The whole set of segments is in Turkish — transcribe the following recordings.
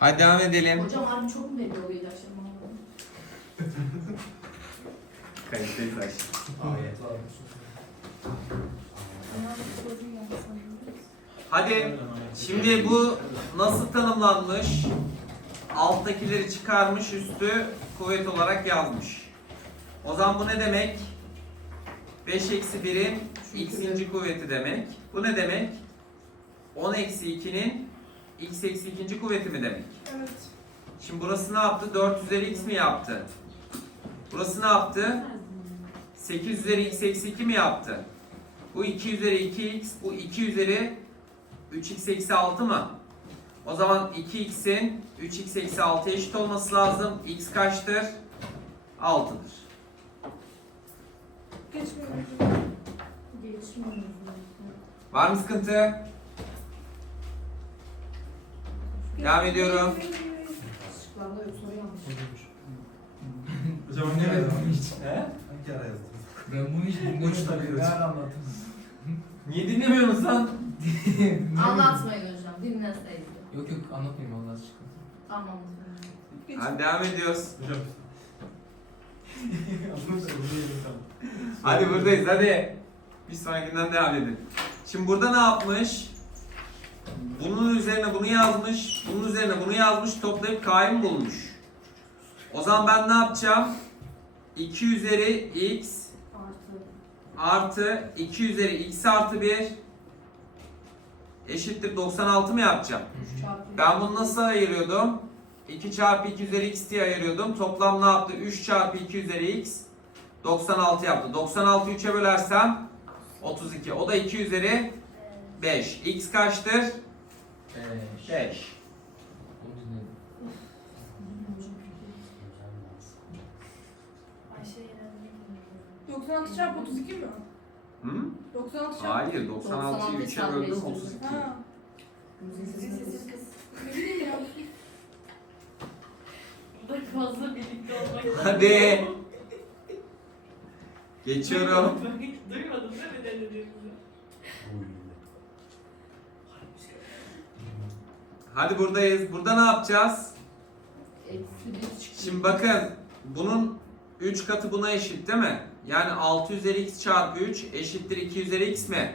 Hadi devam edelim. Hocam harbi çok mu belli oluyor ilaçlar bana? Kaliteli taş. Hadi şimdi bu nasıl tanımlanmış? Alttakileri çıkarmış üstü kuvvet olarak yazmış. O zaman bu ne demek? 5 eksi 1'in x'inci kuvveti demek. Bu ne demek? 10 eksi 2'nin x eksi ikinci kuvveti mi demek? Evet. Şimdi burası ne yaptı? 4 üzeri x mi yaptı? Burası ne yaptı? 8 üzeri x eksi 2 mi yaptı? Bu 2 üzeri 2x, bu 2 üzeri 3x eksi 6 mı? O zaman 2x'in 3x eksi 6 eşit olması lazım. x kaçtır? 6'dır. Geçmiyor. Geçmiyor. Var mı sıkıntı? Devam ediyorum. Hocam ne yazdım hiç? He? Hangi ara yazdım? Ben bunu hiç dinlemedim. Uç tabii, uç. Ne anlatın? Niye dinlemiyorsun sen? Anlatmayın hocam. Dinleseydi. Yok yok anlatmayayım Allah aşkına. Tamam. Hadi devam ediyoruz. Hocam. Tamam. Hadi buradayız hadi. Bir sonrakinden devam edin. Şimdi burada ne yapmış? Bunun üzerine bunu yazmış. Bunun üzerine bunu yazmış. Toplayıp k'yı bulmuş. O zaman ben ne yapacağım? 2 üzeri x Artı. artı 2 üzeri x artı 1 eşittir 96 mı yapacağım? 3 çarpı. Ben bunu nasıl ayırıyordum? 2 çarpı 2 üzeri x diye ayırıyordum. Toplam ne yaptı? 3 çarpı 2 üzeri x 96 yaptı. 96'yı 3'e bölersem 32. O da 2 üzeri 5. x kaçtır? Beş. 5. Onu dinledim. Ayşe yine 96 çarpı 32 mi? Hı? 96 çarpı. Hayır 96'yı 3'e böldüm 32. Ha. Sessiz kız. Ne bileyim ya. Burada fazla birlikte olmak Hadi. Geçiyorum. Duymadın değil mi denediğimizi? Hadi buradayız. Burada ne yapacağız? Şimdi bakın bunun 3 katı buna eşit değil mi? Yani 6 üzeri x çarpı 3 eşittir 2 üzeri x mi?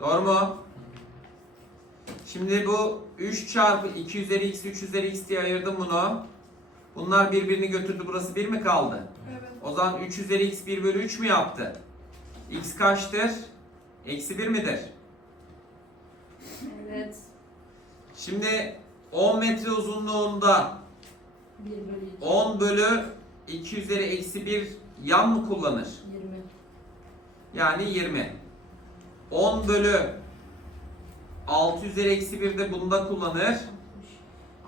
Doğru mu? Şimdi bu 3 çarpı 2 üzeri x 3 üzeri x diye ayırdım bunu. Bunlar birbirini götürdü. Burası 1 mi kaldı? Evet. O zaman 3 üzeri x 1 bölü 3 mü yaptı? x kaçtır? Eksi 1 midir? Evet. Şimdi 10 metre uzunluğunda 1 bölü 2. 10 bölü 2 üzeri eksi 1 yan mı kullanır? 20. Yani 20. 10 bölü 6 üzeri eksi 1 de bunda kullanır.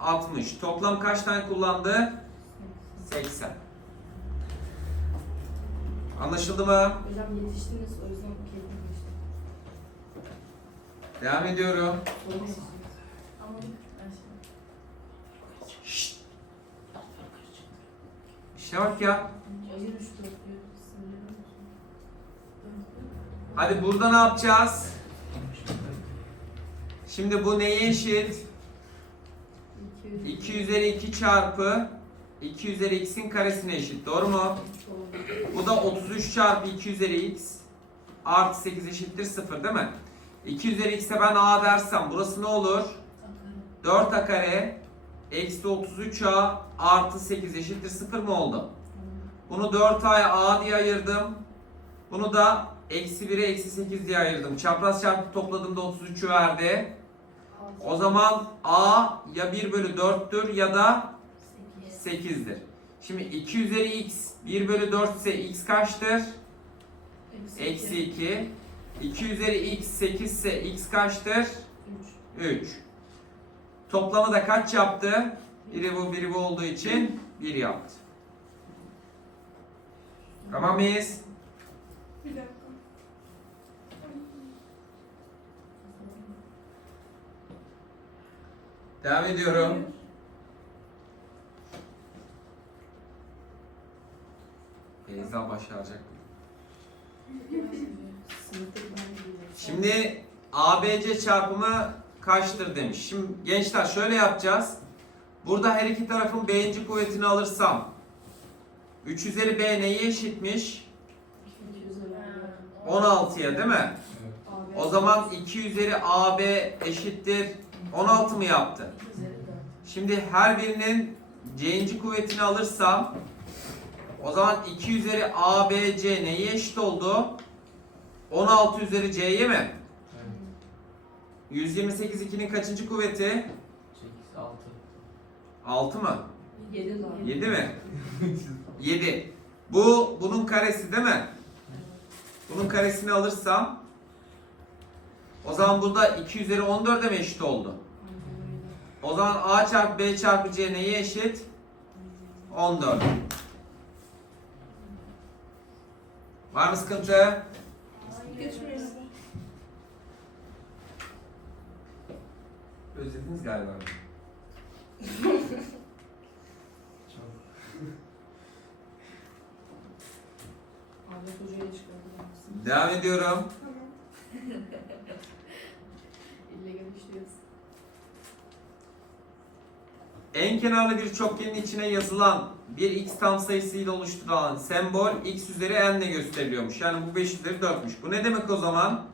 60. 60. Toplam kaç tane kullandı? 80. Anlaşıldı mı? Hocam yetiştiniz o yüzden geçti. Devam ediyorum. Soru mu? Anladık. Ayşe. Şşt. Bak ya. Hadi burada ne yapacağız? Şimdi bu neye eşit? 200. 2 üzeri 2 çarpı 2 üzeri x'in karesine eşit. Doğru mu? Bu da 33 çarpı 2 üzeri x artı 8 eşittir 0 değil mi? 2 üzeri x'e ben a dersem burası ne olur? Aferin. 4a kare eksi 33a artı 8 eşittir 0 mı oldu? Bunu 4a'ya a diye ayırdım. Bunu da eksi 1'e eksi 8 diye ayırdım. Çapraz çarpı topladığımda 33'ü verdi. O zaman a ya 1 bölü 4'tür ya da 8. 8'dir. Şimdi 2 üzeri x 1 bölü 4 ise x kaçtır? Eksi 2. 2 üzeri x 8 ise x kaçtır? 3. 3. Toplamı da kaç yaptı? Biri bu biri bu olduğu için 1 yaptı. Tamam mıyız? Bir dakika. Devam ediyorum. Beyza başaracak. Şimdi ABC çarpımı kaçtır demiş. Şimdi gençler şöyle yapacağız. Burada her iki tarafın B'inci kuvvetini alırsam 3 üzeri B neye eşitmiş? 16'ya değil mi? O zaman 2 üzeri AB eşittir 16 mı yaptı? Şimdi her birinin C'inci kuvvetini alırsam o zaman 2 üzeri ABC neye eşit oldu? 16 üzeri C'ye mi? Evet. 128 2'nin kaçıncı kuvveti? 8, 6. 6 mı? 7 var. 7 mi? 7. Bu bunun karesi değil mi? Bunun karesini alırsam o zaman burada 2 üzeri 14'e mi eşit oldu? O zaman A çarpı B çarpı C neye eşit? 14. Var mı sıkıntı? Geçmeyiz. Özlediniz galiba. Çok. Ahmet Hoca'ya çıkardı. Devam ediyorum. İlle görüşüyoruz. En kenarlı bir çokgenin içine yazılan bir x tam sayısıyla oluşturulan sembol x üzeri n ile gösteriliyormuş. Yani bu 5 üzeri 4'müş. Bu ne demek o zaman?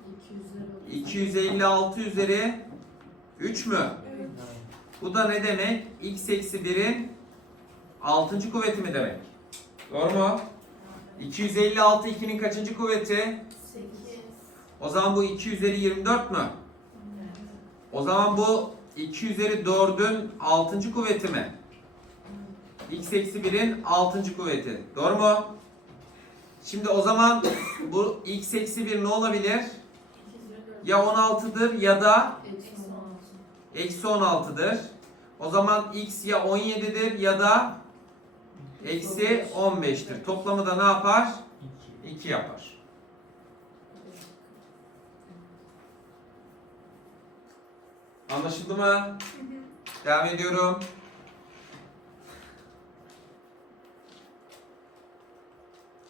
200 lira. 256 üzeri 3 mü? Bu da ne demek? x eksi 1'in 6. kuvveti mi demek? Doğru mu? 256 2'nin kaçıncı kuvveti? 8. O zaman bu 2 üzeri 24 mü? O zaman bu 2 üzeri 4'ün 6. kuvveti mi? x eksi 1'in 6. kuvveti. Doğru mu? Şimdi o zaman bu x eksi 1 ne olabilir? Ya 16'dır ya da Eksi 16. eksi 16'dır. O zaman x ya 17'dir ya da eksi 15'tir. Toplamı da ne yapar? 2. 2 yapar. Anlaşıldı mı? Devam ediyorum.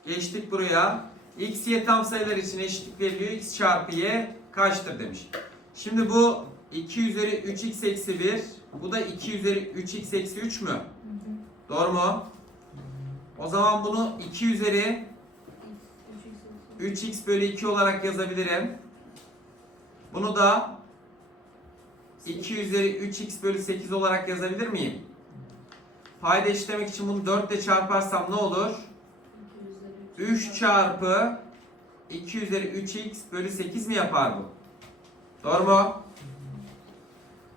Geçtik buraya. X, Y tam sayılar için eşitlik veriliyor. X çarpı Y kaçtır demiş. Şimdi bu 2 üzeri 3x eksi 1. Bu da 2 üzeri 3x eksi 3 mü? Doğru mu? O zaman bunu 2 üzeri 3x bölü 2 olarak yazabilirim. Bunu da 2 üzeri 3x bölü 8 olarak yazabilir miyim? Payda eşitlemek için bunu 4 ile çarparsam ne olur? 3 çarpı 2 üzeri 3x bölü 8 mi yapar bu? Doğru mu?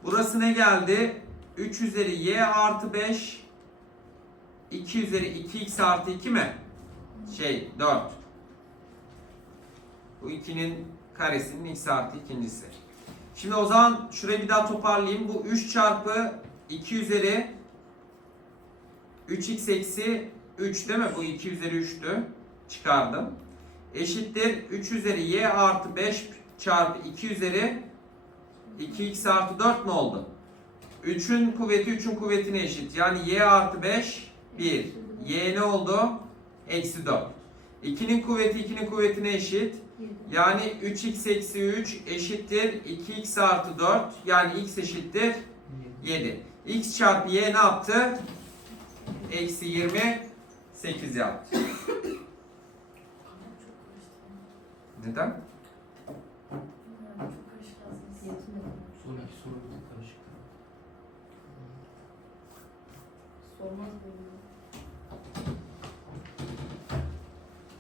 Burası ne geldi? 3 üzeri y artı 5 2 üzeri 2x artı 2 mi? Şey 4. Bu 2'nin karesinin x artı ikincisi. Şimdi o zaman şurayı bir daha toparlayayım. Bu 3 çarpı 2 üzeri 3x eksi 3 değil mi? Bu 2 üzeri 3'tü. Çıkardım. Eşittir 3 üzeri y artı 5 çarpı 2 üzeri 2x artı 4 mu oldu? 3'ün kuvveti 3'ün kuvvetine eşit. Yani y artı 5 1. Y ne oldu? Eksi 4. 2'nin kuvveti 2'nin kuvvetine eşit. Yani 3x eksi 3 eşittir 2x artı 4. Yani x eşittir 7. x çarpı y ne yaptı? Eksi 28 yaptı. Neden? Sonraki soru bir karışık. Sormaz böyle.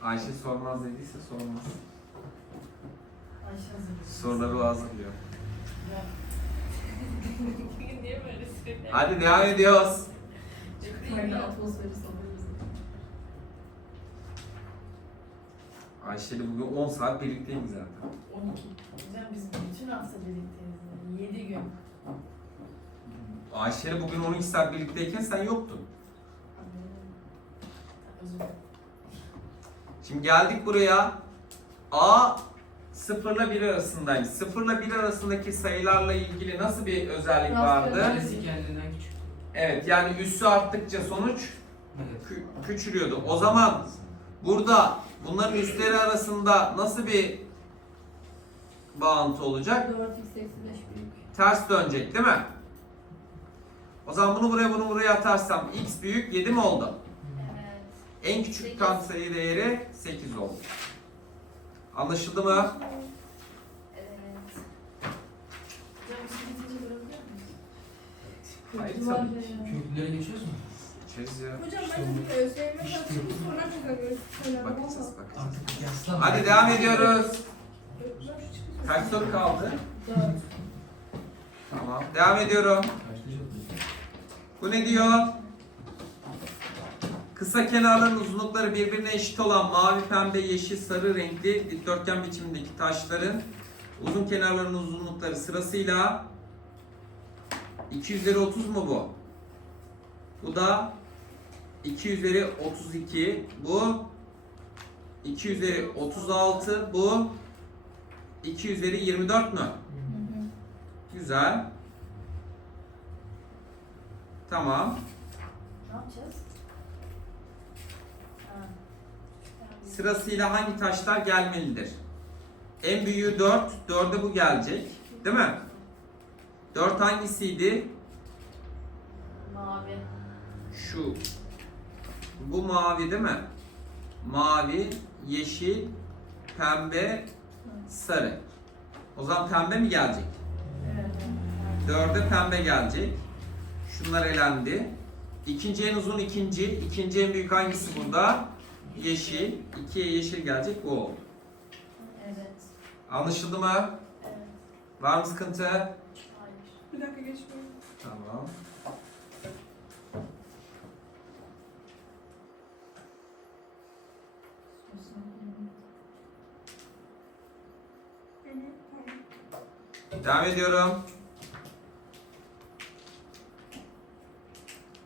Ayşe sormaz dediyse sormaz. Ayşe hazırlıyor. Soruları o hazırlıyor. Niye böyle? Hadi devam ediyoruz. Böyle atmosferi soruyoruz. Ayşe'yle bugün 10 saat birlikteyim zaten. 12. Güzel biz bütün hafta birlikteyiz. 7 gün. Ayşe'yle bugün 12 saat birlikteyken sen yoktun. Özür dilerim. Şimdi geldik buraya. A 0 ile 1 arasındaymış. 0 ile 1 arasındaki sayılarla ilgili nasıl bir özellik vardı? Tanesi kendinden küçük. Evet yani üssü arttıkça sonuç kü- küçülüyordu. O zaman burada bunların üstleri arasında nasıl bir bağıntı olacak? 4x eksi 5 büyük. Ters dönecek değil mi? O zaman bunu buraya bunu buraya atarsam x büyük 7 mi oldu? Evet. En küçük Sekiz. tam sayı değeri 8 oldu. Anlaşıldı mı? Hayır tabii ya. ki. Köklere geçiyoruz mu? İçeriz ya. Hocam ben ÖSYM tartışımı sonra bakarız. Bakacağız bakacağız. Hadi devam ediyoruz. Kaç soru kaldı? Dört. Tamam. Devam ediyorum. Bu ne diyor? Kısa kenarların uzunlukları birbirine eşit olan mavi, pembe, yeşil, sarı renkli dikdörtgen biçimindeki taşların uzun kenarlarının uzunlukları sırasıyla 2 üzeri 30 mu bu? Bu da 2 üzeri 32. Bu 2 üzeri 36. Bu 2 üzeri 24 mü? Güzel. Tamam. Ne yapacağız? Ha. Sırasıyla hangi taşlar gelmelidir? En büyüğü 4. 4'e bu gelecek. Değil mi? 4 hangisiydi? Mavi. Şu. Bu mavi değil mi? Mavi, yeşil, pembe, sarı. O zaman pembe mi gelecek? Evet. 4'e pembe gelecek. Şunlar elendi. İkinci en uzun ikinci. İkinci en büyük hangisi burada? Yeşil. 2'ye yeşil gelecek. Bu oldu. Evet. Anlaşıldı mı? Evet. Var mı sıkıntı? Hayır. Bir dakika geçmiyor. Tamam. Hı hı, tamam. Devam ediyorum.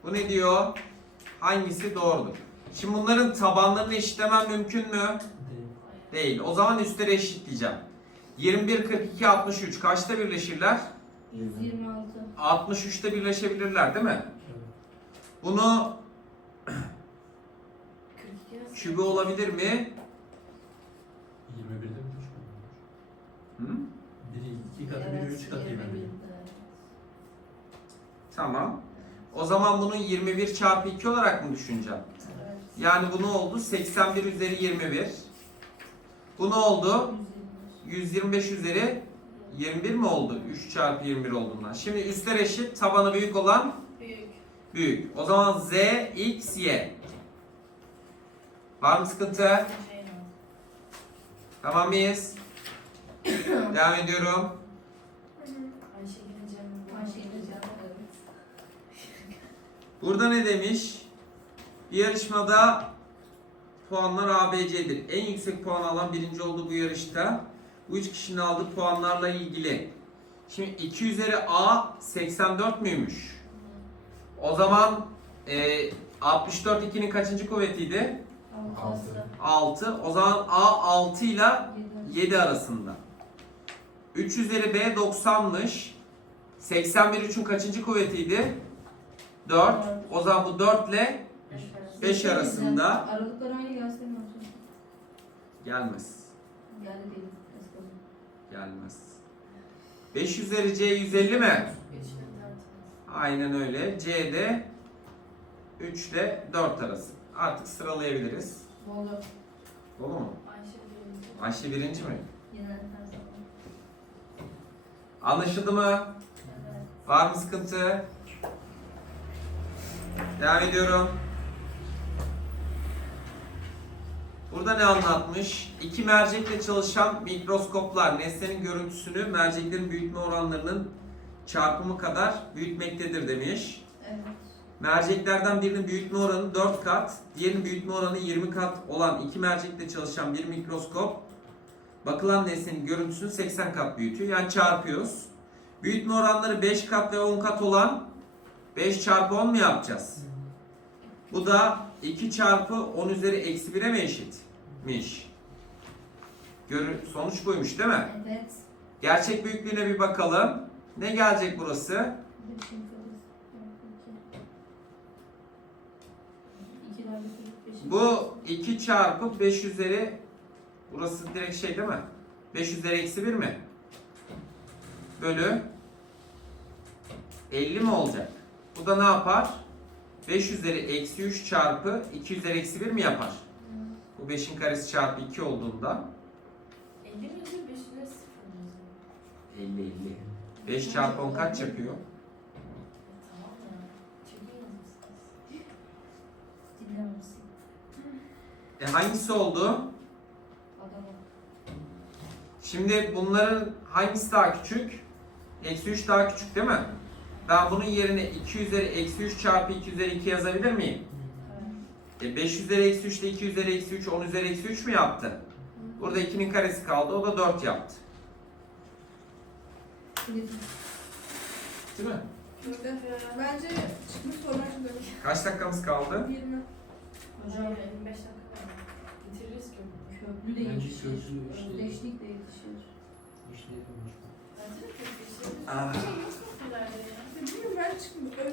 Bu ne diyor? Hangisi doğrudur? Şimdi bunların tabanlarını eşitlemem mümkün mü? Değil. O zaman üstleri eşitleyeceğim. 21, 42, 63 kaçta birleşirler? 126. 63'te birleşebilirler değil mi? Bunu 42 nasıl? kübü olabilir mi? 21'de mi Hı? Biri iki katı, biri üç katı yirmi 21. bir. Tamam. O zaman bunu 21 çarpı 2 olarak mı düşüneceğim? Evet. Yani bu ne oldu? 81 üzeri 21. Bu ne oldu? 125 üzeri 21 mi oldu? 3 çarpı 21 olduğundan. Şimdi üstler eşit, tabanı büyük olan Büyük. büyük. O zaman z, x, y. Var mı sıkıntı? Tamam mıyız? Devam ediyorum. Hı hı. Ayşegül'ün canı. Ayşe'nin canı evet. Burada ne demiş? Bir yarışmada puanlar ABC'dir. En yüksek puan alan birinci oldu bu yarışta. Bu üç kişinin aldığı puanlarla ilgili. Şimdi 2 üzeri A 84 müymüş? O zaman e, 64 2'nin kaçıncı kuvvetiydi? Altı. 6. O zaman A 6 ile 7 arasında. 3 üzeri B 90'mış. 81 3'ün kaçıncı kuvvetiydi? 4. O zaman bu 4 ile Beş 5 arası. arasında Aralıklar aynı gelse olacak? gelmez. Geldi değil. Eskiden. Gelmez. 5 üzeri C 150 mi? Aynen öyle. C de 3 ile 4 arası. Artık sıralayabiliriz. Oldu. Doğru mu? Ayşe birinci. Mi? Her zaman. Anlaşıldı mı? Evet. Var mı sıkıntı? Devam ediyorum. Burada ne anlatmış? İki mercekle çalışan mikroskoplar nesnenin görüntüsünü merceklerin büyütme oranlarının çarpımı kadar büyütmektedir demiş. Evet. Merceklerden birinin büyütme oranı 4 kat, diğerinin büyütme oranı 20 kat olan iki mercekle çalışan bir mikroskop bakılan nesnenin görüntüsünü 80 kat büyütüyor. Yani çarpıyoruz. Büyütme oranları 5 kat ve 10 kat olan 5 çarpı 10 mu yapacağız? Bu da 2 çarpı 10 üzeri eksi 1'e mi eşitmiş? Görü sonuç buymuş değil mi? Evet. Gerçek büyüklüğüne bir bakalım. Ne gelecek burası? Bir şey kalır. İki. İkiler bir çocuk beşi. Bu 2 çarpı 5 üzeri burası direkt şey değil mi? 5 üzeri eksi 1 mi? Bölü 50 mi olacak? Bu da ne yapar? 5 üzeri eksi 3 çarpı 2 üzeri eksi 1 mi yapar? Bu 5'in karesi çarpı 2 olduğunda 50 mi yazıyor? 5 lira 0 mı yazıyor? 50 50. 5 çarpı 10 kaç yapıyor? Tamam da. Çok iyi yazmışsınız. Dinlememişsin. E hangisi oldu? Adamı. Şimdi bunların hangisi daha küçük? Eksi 3 daha küçük değil mi? Ben bunun yerine 2 üzeri eksi 3 çarpı 2 üzeri 2 yazabilir miyim? Evet. E 5 üzeri eksi 3 ile 2 üzeri eksi 3 10 üzeri eksi 3 mü yaptı? Burada 2'nin karesi kaldı o da 4 yaptı. Şimdi Değil mi? Burada. Bence çıkmış sorular şimdi. Kaç dakikamız kaldı? 20. Hocam 25 dakika var. Bitiririz ki. köprü de Bence yetişir. köprü işte. Özdeşlik de yetişir. İşte yapılmış. Bence de bir şey. Ah. Nasıl popüler ya? Bilmiyorum ben çıkmış.